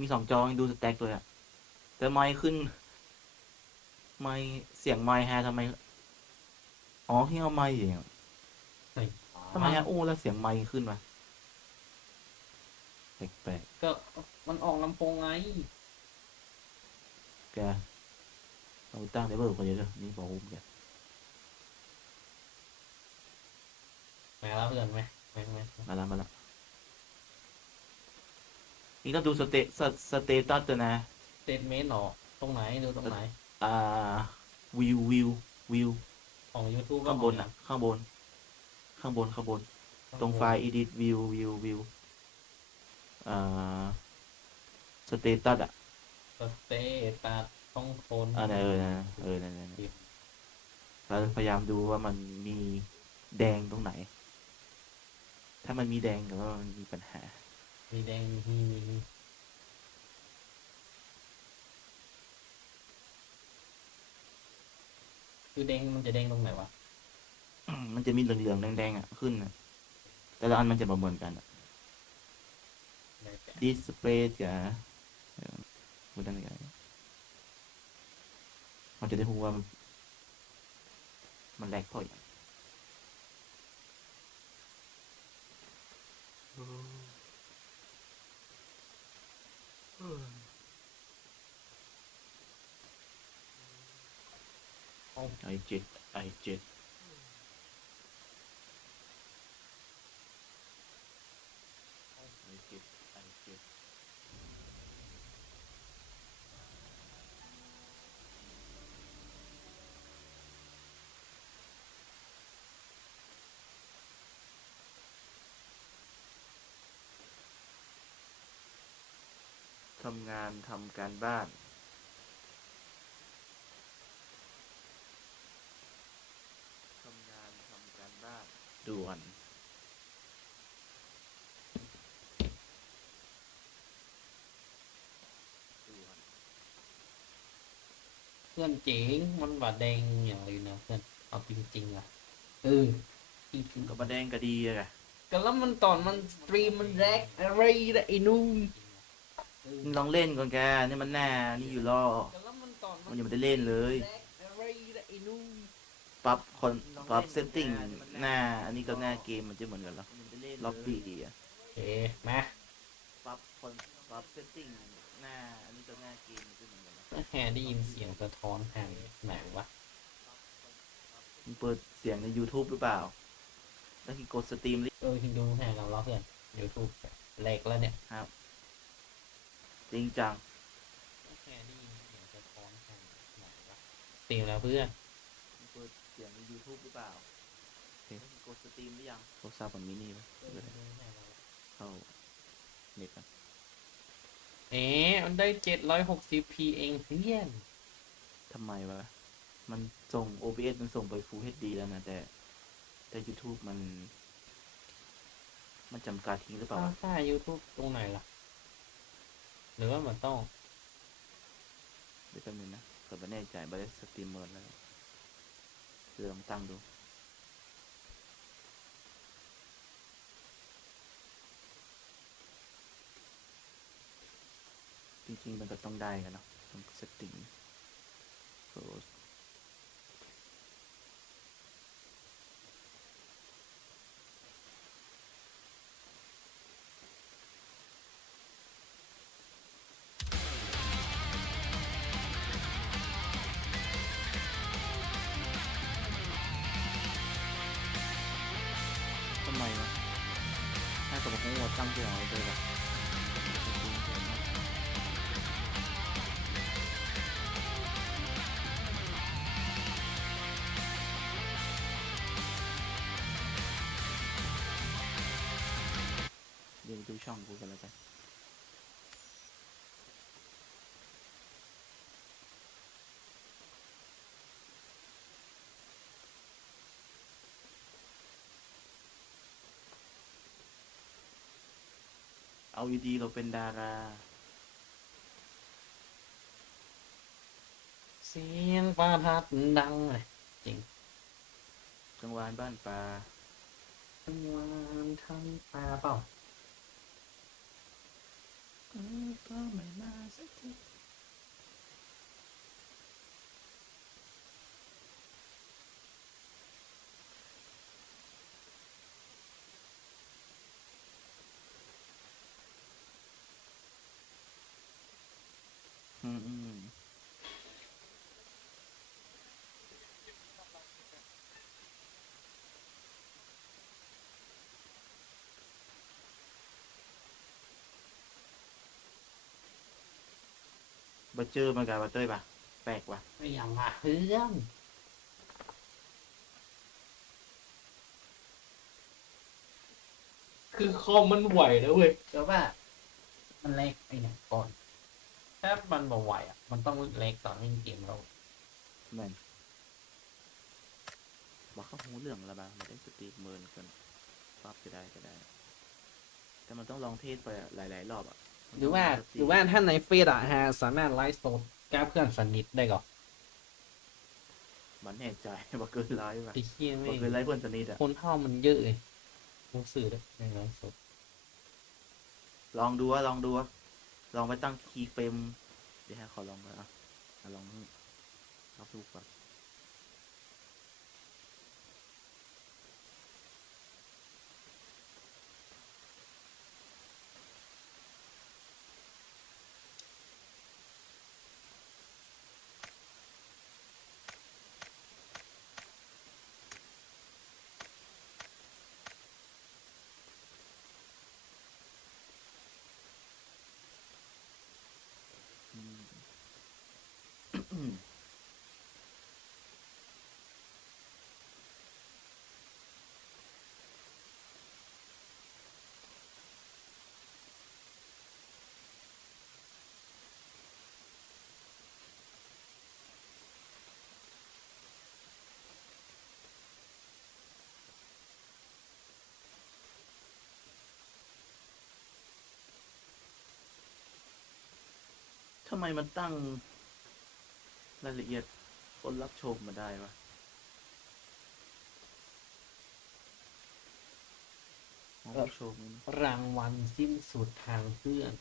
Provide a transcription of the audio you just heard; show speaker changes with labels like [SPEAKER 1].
[SPEAKER 1] มีสองจอยังดูสแต็กเลยอะแต่ไมค์ขึ้น ไมค์เสียงไมค์แฮะทำไม อ๋อที่เอาไมค์อย่างทำไมฮะอู้แล้วเสียงไมค์ขึ้นมาแปลก
[SPEAKER 2] ก็มันออกลำโพงไง
[SPEAKER 1] ๆแกเราตั้งได้เบอร์คนเดียวเลยนี่บอกผมแก
[SPEAKER 2] มาแล้วเพื่อนไหมไหมไหม
[SPEAKER 1] มาแล้วมาแล้ว นี่ก็ดูสเตสสเตตัสด้วยนะ
[SPEAKER 2] สเตทเมนต์หรอ ตรงไหนดูตรงไหน
[SPEAKER 1] อ่าวิววิววิว
[SPEAKER 2] ของ YouTube
[SPEAKER 1] ข้างบนอะ ข้างบน ข้างบนข้างบน ตรงไฟล์ edit view view view อ่าสเตตัสอะ
[SPEAKER 2] สเตตัสต้องโฟน
[SPEAKER 1] อ่าเนี่ยเออนะเออนั่นนั่นนั่นเราพยายามดูว่ามันมีแดงตรงไหน ถ้ามันมีแดงก็ว่ามันมีปัญหา
[SPEAKER 2] มีแดงมีมีมีคือแดงมันจะแดงตรงไหนวะ
[SPEAKER 1] มันจะมีเหลืองๆแดงๆอะขึ้นอะแต่ละอันมันจะมาเหมือนกันอะ
[SPEAKER 2] ได้แต่
[SPEAKER 1] ดิสเพลย์จะเอ่อมันนั่นไงมันจะได้รู้ว่ามันมันแลกพออย่าง ไอเจ็ดไอเจ็ดไอเจ็ดไอเจ็ดทำงานทำการบ้าน ทำงานทำการบ้าน ด่วนด่วน
[SPEAKER 2] เพื่อนเจ๋งมันว่าแดงอย่างเลยนะเพื่อนเอาจริงๆอะเออจริงๆ
[SPEAKER 1] ก็มาแดงก็ดีอะ
[SPEAKER 2] ก็แล้วมันตอนมันสตรีมมันแรกอะไรนะไอ้นุ่มเออ
[SPEAKER 1] มึงลองเล่นก่อนแกนี่มันแน่นี่อยู่รอ
[SPEAKER 2] ก็แล้วมันตอน
[SPEAKER 1] มันยังไม่ได้เล่นเลย
[SPEAKER 2] แรกอะไรนะไอ้นุ่ม
[SPEAKER 1] ปรับคนปรับเซตติ้งหน้า อันนี้ก็หน้าเกมมันจะเหมือนกันหรอล็อบบี้อะ
[SPEAKER 2] โอเคมา
[SPEAKER 1] ปรับคนปรับเซตติ้งหน้า อันนี้ก็หน้าเกมมันจะเหมือนกันหรอ
[SPEAKER 2] แฮได้ยินเสียงสะท้อนห่างไหนวะ
[SPEAKER 1] มึงเปิดเสียงใน YouTube หรือเปล่า แล้วที่กดสตรีมลิ
[SPEAKER 2] เออฮินดูห่างเราแล้วเพื่อนยูทูบแหลกแล้วเนี่ย
[SPEAKER 1] จริงจัง
[SPEAKER 2] แฮได้ยินเสียงสะท้อนห่างไหนวะสตรีมแล้วเพื่อน
[SPEAKER 1] มึงเปิดเสียงใน YouTube หรือเปล่าแล้วที่กดสตรีมหรือยังโทรศัพท์มันมินิไหมเข้าเน็ตกัน
[SPEAKER 2] เอ๊ะมันได้เจ็ดร้อยหกสิบพีเองเพื่อน
[SPEAKER 1] ทำไมวะ มันส่ง OBS มันส่งไป Full HD แล้วนะ แต่ แต่ YouTube มัน มันจำกัดทิ้งหรือเปล่า
[SPEAKER 2] ตั้ง
[SPEAKER 1] วะ
[SPEAKER 2] ค่า YouTube ตรงไหนล่ะ หรือว่ามันต้อง
[SPEAKER 1] เดี๋ยวแป๊บนึงนะเกิดไม่แน่ใจไม่ได้สตรีมเมอร์แล้วเดี๋ยว ลองตั้งดูจริงๆมันก็ต้องได้กันเนาะต้องเซตติ้ง close น่าจะบอกว่าตั้งใจเอาไว้ด้วยวะเดี๋ยวดูช่องกูกันแล้วกัน เอาดีๆเราเป็นดารา
[SPEAKER 2] เสียงประทัดดังเลย
[SPEAKER 1] กลางวานบ้านปลา
[SPEAKER 2] ทั้งวันทั้งตาเปล่า
[SPEAKER 1] ก็ไม่ มาเจอเหมือนกันว่าเต้ยปะแปลกว่ะ
[SPEAKER 2] ไม่อย่างอะเพื่อนคือคอมมันไหวแล้วเว้ยแต่ว่า มันเล็กไอ้เนี่ยก่อน ถ้ามันบ่ไหวอะ มันต้องเล็กตอนเล่นเกมเรา
[SPEAKER 1] แม่นบอกเขาหูเรื่องและบ้างมาได้สตรีมเมินกันปรับจะได้ก็ได้ แต่มันต้องลองเทสไปอะหลาย ๆ รอบอะ
[SPEAKER 2] หรือว่าหรือว่าถ้าในเฟซอะฮะสามารถไลฟ์สดกับเพื่อนสนิทได้ก่อน
[SPEAKER 1] มันแน่ใจว่าเกินไลฟ์ป่ะ
[SPEAKER 2] ไอ้เหี้ยไม่
[SPEAKER 1] ว่าเกินไลฟ์เพื่อนสนิทอะ
[SPEAKER 2] คนเท่ามันเยอะเลยรู้สึกได้ในไลฟ์สด
[SPEAKER 1] ลองดูว่าลองดูว่าลองไปตั้งคีย์เฟรมเดี๋ยวให้ขอลองก่อนอะอะลองรับดูก่อน ทำไมมันตั้ง รายละเอียดคนรับชมมาได้วะอ๋อผู้ชม
[SPEAKER 2] รางวัลสิ้นสุดทางเพื่อน